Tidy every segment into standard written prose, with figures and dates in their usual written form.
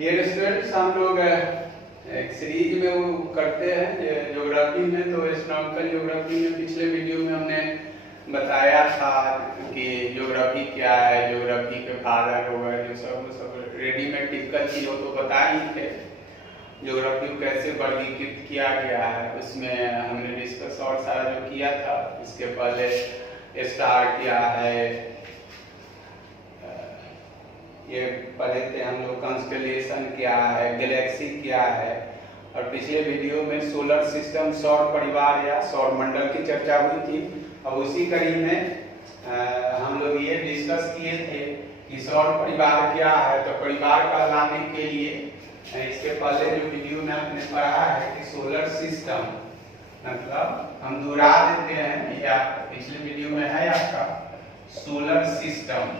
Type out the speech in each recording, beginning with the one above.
Dear students, हम लोग एक सीरीज में वो करते हैं ज्योग्राफी में। तो एस्ट्रोनॉमिकल ज्योग्राफी में पिछले वीडियो में हमने बताया था कि ज्योग्राफी क्या है, ज्योग्राफी के फादर हो गए, जो सब रेडीमेड टिपिकल चीज हो तो बता ही थे। ज्योग्राफी को कैसे वर्गीकृत किया गया है उसमें हमने डिस्कस और सारा जो किया था। इसके पहले स्टार क्या है ये पढ़े थे हम लोग, कॉन्स्टेलेशन क्या है, गैलेक्सी क्या है, और पिछले वीडियो में सोलर सिस्टम सौर परिवार या सौर मंडल की चर्चा हुई थी। अब उसी कड़ी में हम लोग ये डिस्कस किए थे कि सौर परिवार क्या है। तो परिवार कहलाने के लिए इसके पहले जो वीडियो में आपने पढ़ा है कि सोलर सिस्टम, मतलब हम दोहरा देते हैं, या पिछले वीडियो में है आपका सोलर सिस्टम।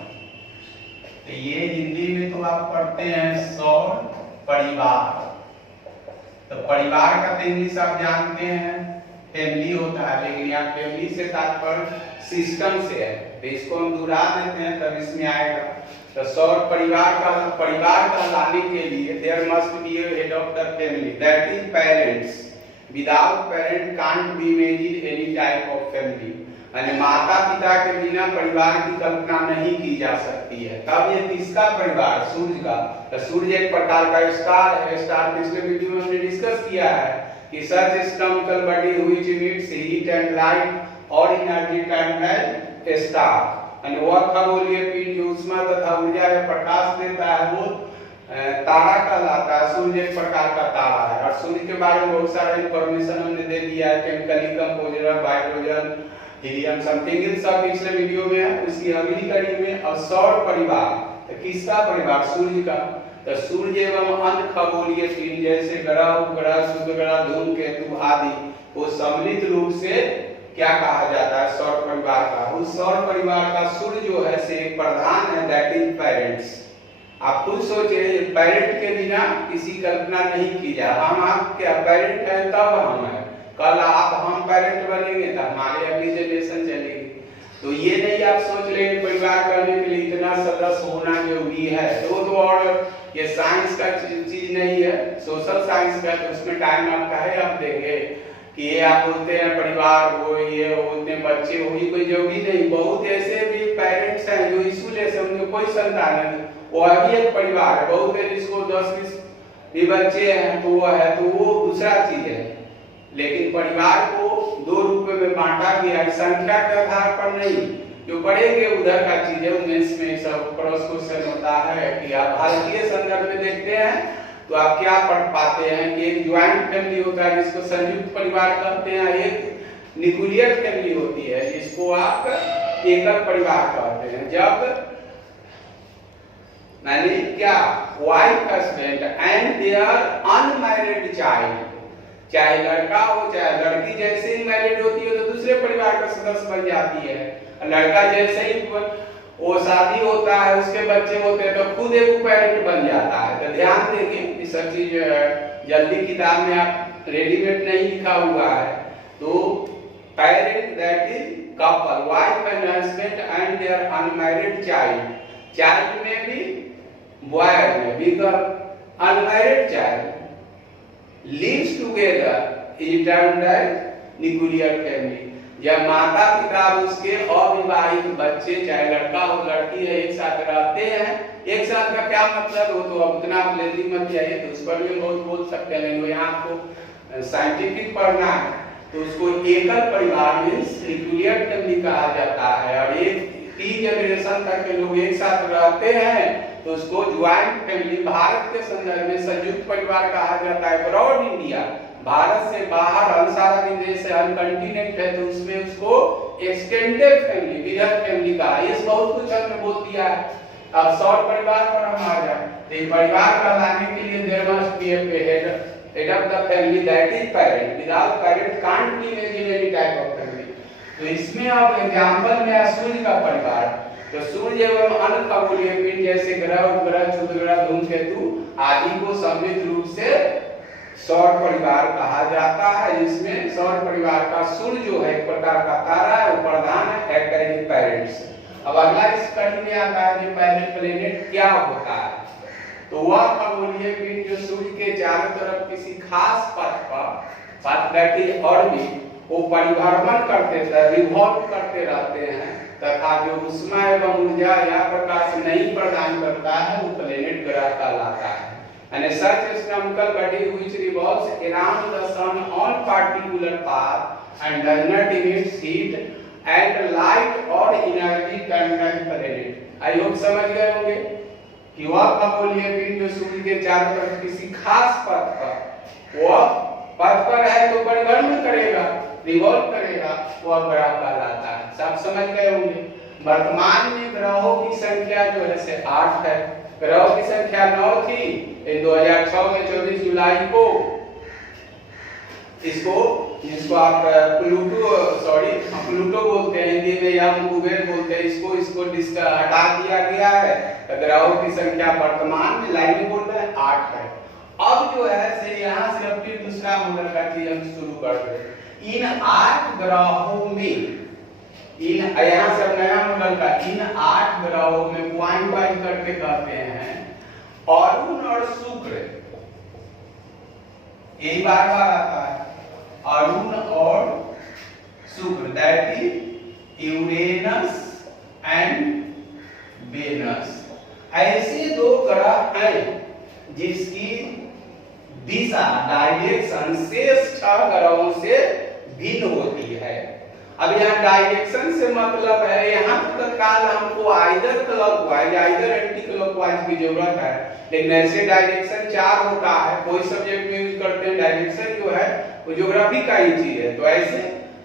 तो ये हिंदी में तो आप पढ़ते हैं सौर परिवार। तो परिवार का तो इंग्लिश आप जानते हैं फैमिली होता है, लेकिन यहाँ फैमिली से तात्पर्य सिस्टम से है। तो इसको हम दोहरा देते हैं तब इसमें आएगा। तो सौर परिवार का परिवार कहलाने के लिए there must be a head of the family, that is parents. Without parent can't be imagine any type of family. यानी माता पिता के बिना परिवार की कल्पना नहीं की जा सकती है। तब ये किसका परिवार? सूर्य का। तो सूर्य एक प्रकार का स्टार है। स्टार पिछले वीडियो में हमने डिस्कस किया है कि such astronomical body which emits heat and light और एनर्जी टाइम है स्टार। यानी वह खगोलीय पिंड जो ऊष्मा तथा ऊर्जा या प्रकाश देता है वो तारा कहलाता है। सूर्य एक प्रकार का तारा है और सूर्य के बारे में बहुत सारा इंफॉर्मेशन हमने दे दिया है, chemically composer, hydrogen, helium, something, इन सब पिछले वीडियो में है। उसकी अगली कड़ी में और सौर परिवार, तो किसका परिवार? सूर्य का। तो सूर्य एवं अन्य खगोलीय पिंड जैसे ग्रह, उपग्रह, शुक्र ग्रह, धूमकेतु आदि को सम्मिलित रूप से क्या कहा जाता है? सौर परिवार का। उस सौर परिवार का सूर्य जो है से एक प्रधान है, दैट इज पेरेंट्स। आप खुद सोचिए, पेरेंट के बिना किसी कल्पना नहीं की जाए। हम आपके पेरेंट हैं तब हम हैं, कल आप हम पेरेंट बनेंगे तो हमारे अगली जनरेशन चलेगी। तो ये नहीं आप सोच लेंगे परिवार करने के लिए इतना सदस्य होना जरूरी है। तो और ये साइंस का चीज नहीं है, सोशल साइंस का। तो उसमें टाइम आप काहे आप देंगे कि ये आप बोलते हैं परिवार हो, ये हो, इतने बच्चे हो, ये कोई जरूरी नहीं। बहुत ऐसे भी पेरेंट्स हैं जो स्कूल से उनके कोई संतान नहीं, वो अभी एक परिवार है। बहुत है जिसको 10-20 भी बच्चे हैं तो वो है, तो वो दूसरा चीज है। लेकिन परिवार को दो रूप में बांटा गया है, संख्या के आधार पर नहीं। जो पढ़ेंगे उधर का चीज है, उमेश में सब क्रॉस क्वेश्चन होता है कि आप भारतीय संदर्भ में देखते हैं तो आप क्या पढ़ पाते हैं कि एक ज्वाइंट फैमिली होता है जिसको संयुक्त परिवार कहते हैं, एक न्यूक्लियर फैमिली होती है जिसको आप एकल परिवार कहते हैं। जब मैंने क्या wife husband and their unmarried child, चाहे लड़का हो चाहे लड़की, जैसे ही मैरिड होती है तो दूसरे परिवार का सदस्य बन जाती है। लड़का जैसे ही वो शादी होता है, उसके बच्चे होते हैं तो खुद एक पेरेंट बन जाता है। तो ध्यान देंगे ये सब चीज जल्दी किताब में आप रेडीमेड नहीं लिखा हुआ है। तो parent that is couple, wife and husband and their unmarried child. Child में भी बॉय में भी unmarried child lives together is termed as nuclear family। जब माता पिता उसके अविवाहित बच्चे, चाहे लड़का हो लड़की है, एक साथ रहते हैं। एक साथ का क्या मतलब हो, तो अब उतना आप लेंदी मत जाइए, तो उस पर भी बहुत बोल सकते हैं। लेकिन यहाँ आपको साइंटिफिक पढ़ना है तो उसको एकल परिवार मीन्स न्यूक्लियर फैमिली कहा जाता है। और एक 3 जनरेशन तक के लोग एक साथ रहते हैं तो उसको ज्वाइंट फैमिली, भारत के संदर्भ में संयुक्त परिवार कहा जाता है। ब्रॉड इंडिया, भारत से बाहर अन्य सारा देश है, अन्य कंटिनेंट है, तो उसमें उसको एक्सटेंडेड फैमिली, बृहद फैमिली कहा। ये बहुत कुछ हमने बोल दिया है। अब सौर परिवार पर हम आ जाए तो परिवार कहलाने के लिए there must be a head of the family, that is parent. Without parent can't be imagine any type of family. तो इसमें अब एग्जांपल में है सूर्य का परिवार। तो सूर्य एवं अन्य खगोलीय पिंड जैसे ग्रह, उपग्रह, क्षुद्र ग्रह, धूमकेतु आदि को सम्मिलित रूप से सौर परिवार कहा जाता है। इसमें सौर परिवार का सूर्य जो है एक प्रकार का तारा है, वो प्रधान है, एक्ट एज पेरेंट्स। अब अगला इस कड़ी में आता है कि प्लैनेट क्या होता है। तो वह खगोलीय पिंड जो सूर्य के चारों तरफ किसी खास पथ पर ऑर्बिट वो परिभ्रमण करते रिवॉल्व करते रहते हैं तथा जो ऊष्मा एवं ऊर्जा या प्रकाश नहीं प्रदान करता है वो प्लेनेट ग्रह कहलाता है। And such astronomical body which revolves around the sun on particular path and does not emit heat and light or energy contact planet। I hope समझ गए होंगे कि वह खगोलीय पिंड जो सूर्य के चारों तरफ किसी खास पथ पर वह पथ पर है तो परिभ्रमण करेगा रिवॉल्व करेगा वह ग्रह कहलाता है। सब समझ गए होंगे। वर्तमान में ग्रहों की संख्या जो है से 8 है। ग्रहों की संख्या 9 थी। इन 2006 में 24 जुलाई को जिसको आप प्लूटो बोलते हैं हिंदी में या कुबेर बोलते हैं इसको हटा दिया गया है। तो ग्रहों की संख्या वर्तमान में लाइन में बोल रहे हैं 8 है। अब जो है से यहाँ से अब फिर दूसरा मॉडल का चीज हम शुरू कर रहे हैं। इन 8 ग्रहों में यहाँ से नया मॉडल का इन 8 ग्रहों में पॉइंट वाइज करके कहते हैं अरुण और शुक्र, यही बार बार आता है अरुण और Shukra, that is Uranus and Venus. ऐसे दो ग्रह हैं जिसकी दिशा डायरेक्शन शेष 6 ग्रहों से भिन्न होती है। अब यहाँ डायरेक्शन से मतलब है यहाँ तो तत्काल हमको either clockwise either anti clockwise की जरूरत है, लेकिन ऐसे डायरेक्शन 4 होता है। कोई सब्जेक्ट में यूज करते हैं डायरेक्शन जो है वो ज्योग्राफी का ही चीज है, तो ऐसे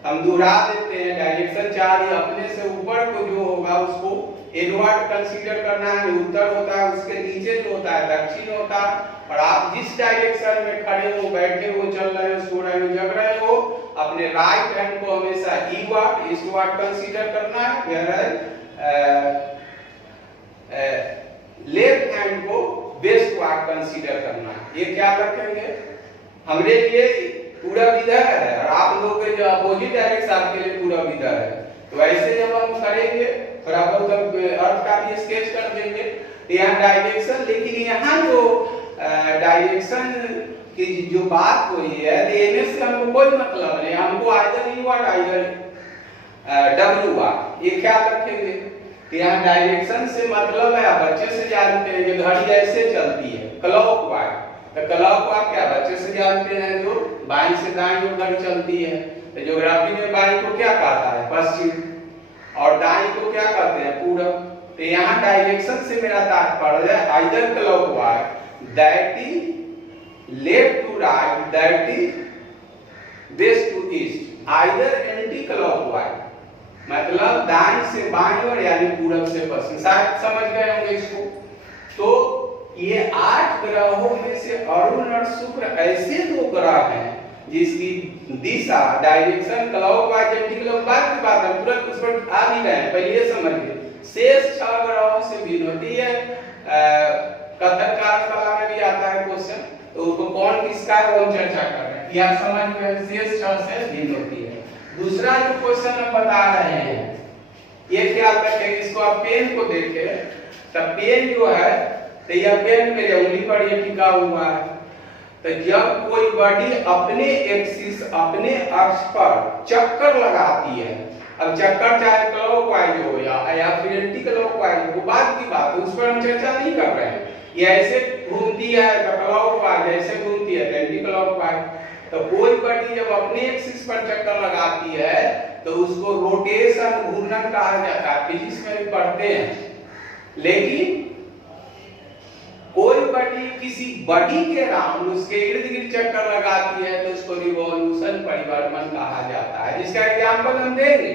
हम दोहरा देते हैं डायरेक्शन 4 ही अपने से ऊपर को जो होगा उसको इनवर्ट कंसीडर करना है, उत्तर होता है, उसके नीचे जो होता है दक्षिण होता है। और आप जिस डायरेक्शन में खड़े हो बैठे हो चल रहे हो सो रहे हो जग रहे हो अपने राइट हैंड को हमेशा ईस्टवर्ड ईस्टवर्ड कंसीडर करना है, लेफ्ट हैंड को वेस्टवर्ड कंसीडर करना है। ये क्या रखेंगे हमारे लिए पूरा विधर है और आप लोग के जो अपोजिट डायरेक्शन आपके लिए पूरा विधर है। तो ऐसे जब हम करेंगे थोड़ा बहुत अर्थ का भी स्केच कर देंगे यहाँ डायरेक्शन, लेकिन यहाँ जो डायरेक्शन की जो बात हुई है देने से हमको कोई मतलब नहीं, हमको आइदर यू और आइदर डब्ल्यू आर ये ख्याल रखेंगे कि यहाँ डायरेक्शन से मतलब है। आप बच्चे से जानते हैं कि घड़ी ऐसे चलती है क्लॉकवाइज, तो क्लॉकवाइज क्या बच्चे से जानते हैं जो बाईं से दाईं जो घड़ी चलती है। तो ज्योग्राफी में बाईं को क्या कहता है पश्चिम और दाईं को क्या कहते हैं पूरब। तो यहाँ डायरेक्शन से मेरा तात्पर्य है either clockwise that is left to right that is west to east, either anti clockwise मतलब दाईं से बाईं ओर यानी पूरब से पश्चिम। शायद समझ गए होंगे इसको। तो ये 8 ग्रहों में से अरुण और शुक्र ऐसे 2 ग्रह हैं जिसकी दिशा डायरेक्शन क्लॉकवाइज एंटी क्लॉकवाइज की बात है तुरंत उस पर आ भी गए, पहले ये समझिए शेष 6 ग्रहों से भिन्न होती है। कथन कार्यशाला में भी आता है क्वेश्चन, तो कौन किसका है वो हम चर्चा कर रहे हैं। यह समझ में शेष 6 से भिन्न होती है। दूसरा जो क्वेश्चन हम बता रहे हैं ये ख्याल रखें, इसको आप पेन को देखें तब पेन जो है तो यह पेन मेरे उंगली पर ये टिका हुआ है। तो जब कोई बॉडी अपने एक्सिस अपने अक्ष पर चक्कर लगाती है, अब चक्कर चाहे क्लॉकवाइज हो या फिर एंटी क्लॉकवाइज हो बात की बात, उस पर हम चर्चा नहीं कर रहे हैं। ये ऐसे घूमती है तो क्लॉकवाइज, ऐसे घूमती है तो एंटी क्लॉकवाइज। तो कोई बॉडी जब अपने एक्सिस पर चक्कर लगाती है तो उसको रोटेशन घूर्णन कहा जाता है, फिजिक्स में भी पढ़ते हैं। लेकिन कोई बॉडी किसी बॉडी के राउंड उसके इर्द गिर्द चक्कर लगाती है तो उसको रिवॉल्यूशन परिभ्रमण कहा जाता है। जिसका एग्जांपल हम देंगे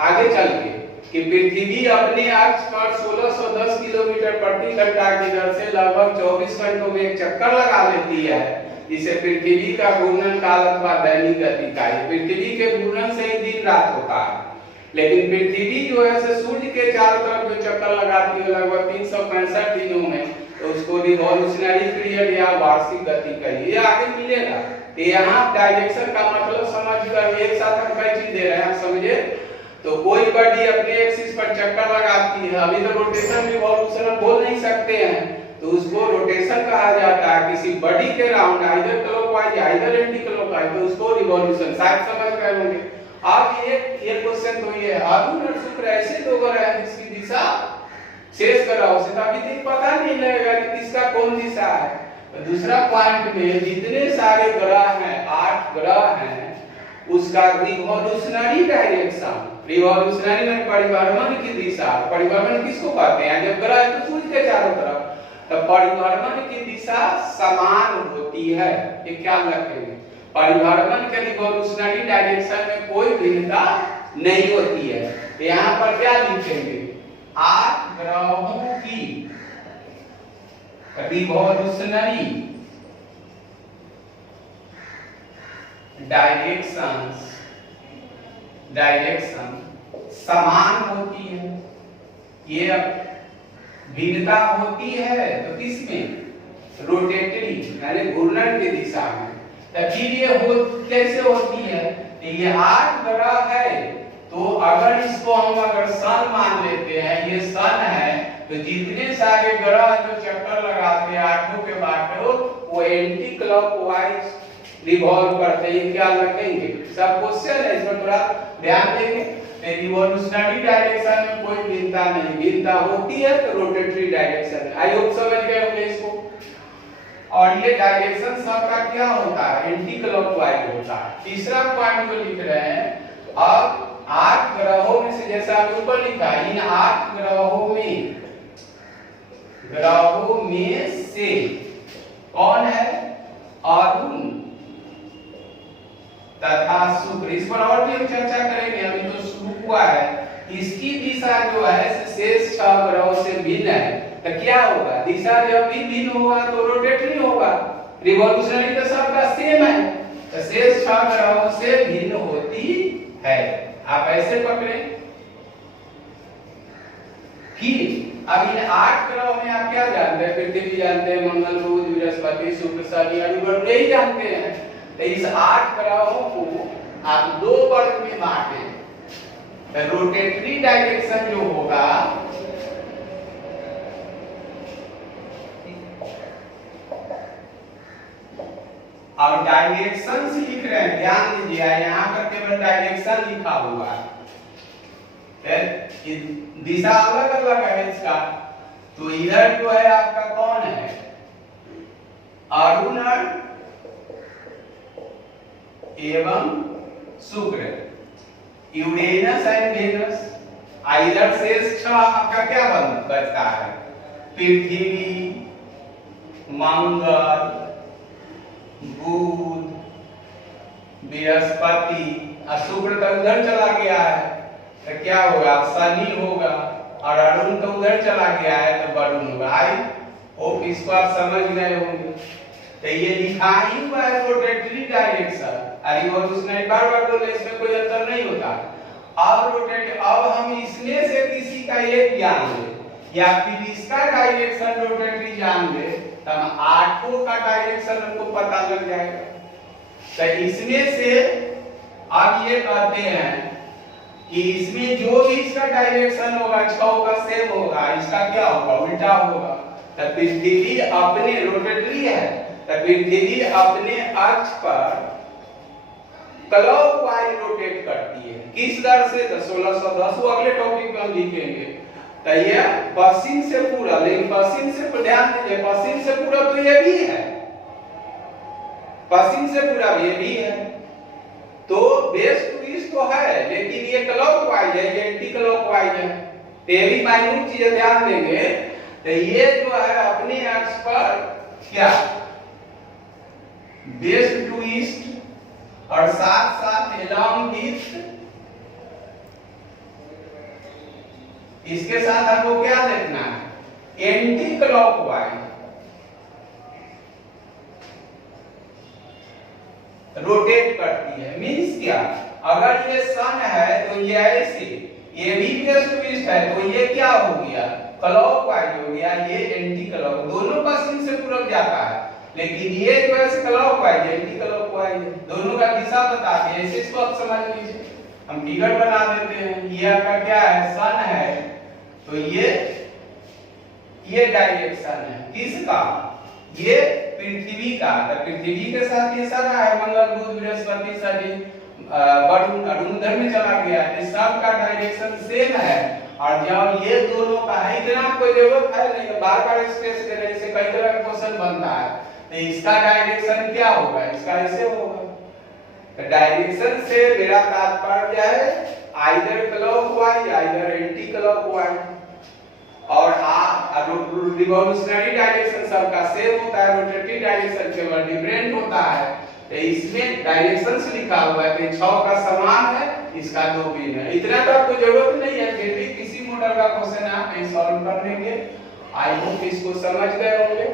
आगे चल के कि पृथ्वी अपने अक्ष पर 1610 किलोमीटर प्रति घंटा की दर से लगभग 24 घंटों में एक चक्कर लगा लेती है, जिसे पृथ्वी का घूर्णन काल अथवा दैनिक गति कहा। पृथ्वी के घूर्णन से ही दिन रात होता है, लेकिन पृथ्वी जो है से सूर्य के चारों तरफ जो चक्कर लगाती है लगभग 365 दिनों में, तो उसको रिवॉल्यूशनरी पीरियड या वार्षिक गति कहिए, ये आगे मिलेगा। तो यहाँ डायरेक्शन का मतलब समझकर एक साथ हम कई चीज दे रहे हैं, समझे। तो कोई बॉडी अपने एक्सिस पर चक्कर लगाती है, अभी तो रोटेशन रिवॉल्यूशन हम बोल नहीं सकते हैं, तो उसको रोटेशन कहा जाता है किसी बॉडी के round either clockwise either anti clockwise, तो उसको रिवॉल्यूशन, शायद समझ गए होंगे। अब ये क्वेश्चन तो ये अरुण और शुक्र ऐसे दो ग्रह हैं जिसकी दिशा शेष ग्रहों से अभी तक पता नहीं लगेगा कि किसका कौन दिशा है। तो दूसरा पॉइंट में जितने सारे ग्रह हैं, 8 ग्रह हैं, उसका रिवॉल्यूशनरी डायरेक्शन, रिवॉल्यूशनरी में परिभ्रमण की दिशा, परिभ्रमण किसको कहते हैं? जब ग्रह तो सूर्य के चारों तरफ, तो परिभ्रमण की दिशा समान होती है, ये ख्याल रखेंगे। परिभ्रमण के रिवॉल्यूशनरी डायरेक्शन में कोई भिन्नता नहीं होती है। तो यहाँ पर क्या लिखेंगे? 8 ग्रहों की रिवॉल्यूशनरी डायरेक्शन समान होती है। ये भिन्नता होती है तो किसमें? रोटेटरी यानी घूर्णन की दिशा में। तो फिर ये कैसे होती है? तो ये 8 ग्रह है, तो अगर इसको हम अगर सन मान लेते हैं, ये सन है, तो जितने सारे ग्रह जो चक्कर लगाते हैं 8 के बाद वो एंटी क्लॉकवाइज रिवॉल्व करते हैं। क्या रखेंगे? सब क्वेश्चन है, इसमें थोड़ा ध्यान देंगे। रिवॉल्यूशनरी डायरेक्शन में कोई भिन्नता नहीं, भिन्नता होती है तो रोटेटरी डायरेक्शन। आई होप समझ गए होंगे इसको। और ये डायरेक्शन सबका क्या होता है? एंटी क्लॉकवाइज होता है। तीसरा पॉइंट जो लिख रहे हैं, अब 8 ग्रहों में से जैसा ऊपर लिखा है, इन 8 ग्रहों में से कौन है? अरुण तथा शुक्र। इस पर और भी हम चर्चा करेंगे, अभी तो शुरू हुआ है। इसकी दिशा जो है शेष 6 ग्रहों से भिन्न है। तो क्या होगा? दिशा जब भी भिन्न होगा तो रोटेटरी होगा, रिवॉल्यूशनरी तो सबका सेम है, तो शेष 6 ग्रहों से भिन्न होती है। आप ऐसे पकड़े कि अब इन 8 ग्रहों में आप क्या जानते हैं? पृथ्वी जानते हैं, मंगल, बुध, बृहस्पति, शुक्र, शनि, अरिवर यही जानते हैं। तो इस 8 ग्रहों को आप 2 वर्ग में बांटे। रोटेटरी डायरेक्शन जो होगा और डायरेक्शन से लिख रहे हैं, ध्यान दीजिए, यहाँ पर केवल डायरेक्शन लिखा हुआ है, दिशा अलग अलग है इसका। तो इधर जो है आपका कौन है? अरुण एवं शुक्र, यूरेनस एंड वेनस। इधर शेष 6 आपका क्या बचता है? पृथ्वी, मंगल, बुध, बृहस्पति, और शुक्र तो उधर चला गया है, तो क्या होगा? शनि होगा, और अरुण तो उधर चला गया है तो वरुण होगा। आई होप इसको आप समझ गए होंगे। तो ये लिखा ही हुआ है रोटेटरी डायरेक्शन, रिवॉल्यूशनरी बार-बार बोले, इसमें कोई अंतर नहीं होता। अब हम इसमें से किसी का एक जान ले या फिर इसका डायरेक्शन रोटेटरी जान ले, तब 8 का डायरेक्शन हमको पता लग जाएगा। तो इसमें से अब ये कहते हैं कि इसमें जो भी इसका डायरेक्शन होगा 6 का सेम होगा, इसका क्या होगा? उल्टा होगा। तो पृथ्वी अपने रोटेटरी है, तो पृथ्वी अपने अक्ष पर क्लॉकवाइज रोटेट करती है। किस दर से? 1610। वो अगले टॉपिक में हम लिखेंगे। तो ये पश्चिम से पूरब, लेकिन पश्चिम से ध्यान दीजिए, पश्चिम से पूरब तो ये भी है, पश्चिम से पूरब ये भी है, तो वेस्ट टू ईस्ट तो है, लेकिन ये क्लॉकवाइज है, ये एंटी क्लॉकवाइज है। तो ये भी माइन्यूट चीजें ध्यान देंगे। तो ये जो है अपने अक्ष पर क्या वेस्ट टू ईस्ट और साथ साथ एलॉन्ग विथ, इसके साथ हमको क्या देखना है? एंटी क्लॉकवाइज रोटेट करती है। मींस क्या? अगर ये सन है तो ये ऐसे, ये भी वेस्ट टू ईस्ट है तो ये क्या हो गया? क्लॉकवाइज हो गया, ये एंटी क्लॉक, दोनों पश्चिम से पूरब जाता है, लेकिन ये जो है क्लॉकवाइज एंटी क्लॉकवाइज, दोनों का दिशा बता दिया। ऐसे इसको आप समझ लीजिए, हम फिगर बना देते हैं। ये आपका क्या है? सन है, तो ये डायरेक्शन है किसका? ये पृथ्वी का, तो पृथ्वी के साथ ये सारा है, मंगल बुध बृहस्पति शनि वरुण उधर में चला गया है, सब का डायरेक्शन सेम है। और जब ये दोनों का है, इतना कोई जरूरत है नहीं, बार बार स्ट्रेस देने से कई तरह का क्वेश्चन बनता है। तो इसका डायरेक्शन क्या होगा, इसका ऐसे होगा। तो डायरेक्शन से मेरा तात्पर्य है either clockwise either anti clockwise, और रिवॉल्यूशनरी डायरेक्शन सबका सेम होता है, रोटेटरी डायरेक्शन केवल डिफरेंट होता है। तो इसमें डायरेक्शंस लिखा हुआ है कि 6 का समान है, इसका 2 भिन्न है। इतना तो आपको जरूरत नहीं है, फिर भी किसी मॉडल का क्वेश्चन आप कहीं सॉल्व कर लेंगे। आई होप इसको समझ गए होंगे।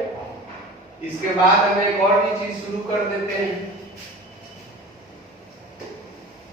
इसके बाद हम एक और भी चीज शुरू कर देते हैं।